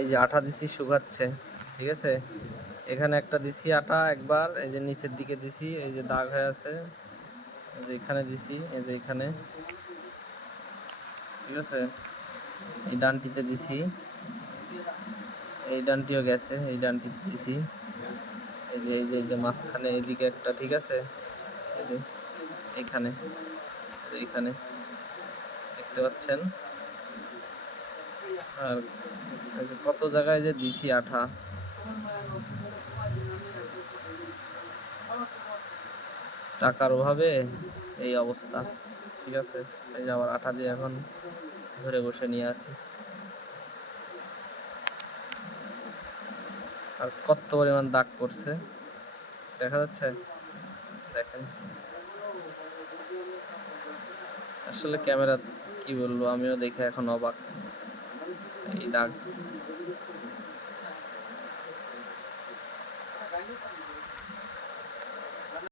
এই যে আঠা দিছি শুকাচ্ছে, ঠিক আছে। এখানে একটা দিছি আটা একবার, এই যে নিচের দিকে দিছি, এই যে দাগ হয়ে আছে, এই যে এখানে দিছি, এই যে এখানে, ঠিক আছে। এই ডানটিতে দিছি, এই ডানটিও গেছে, এই ডানটিতে দিছি, এই যে মাঝখানে এদিকে একটা, ঠিক আছে। এই যে এইখানে, এইখানে দেখতে পাচ্ছেন। আর এই যে কত জায়গায় যে দিছি আঠা, টাকার অভাবে এই অবস্থা, ঠিক আছে। এই যে আবার আঠা দিয়ে এখন ধরে বসে নিয়ে আসি। আর কত পরিমাণ দাগ পড়ছে দেখা যাচ্ছে, দেখেন। আসলে ক্যামেরা কি বলবো, আমিও দেখে এখন অবাক। এই দাগ,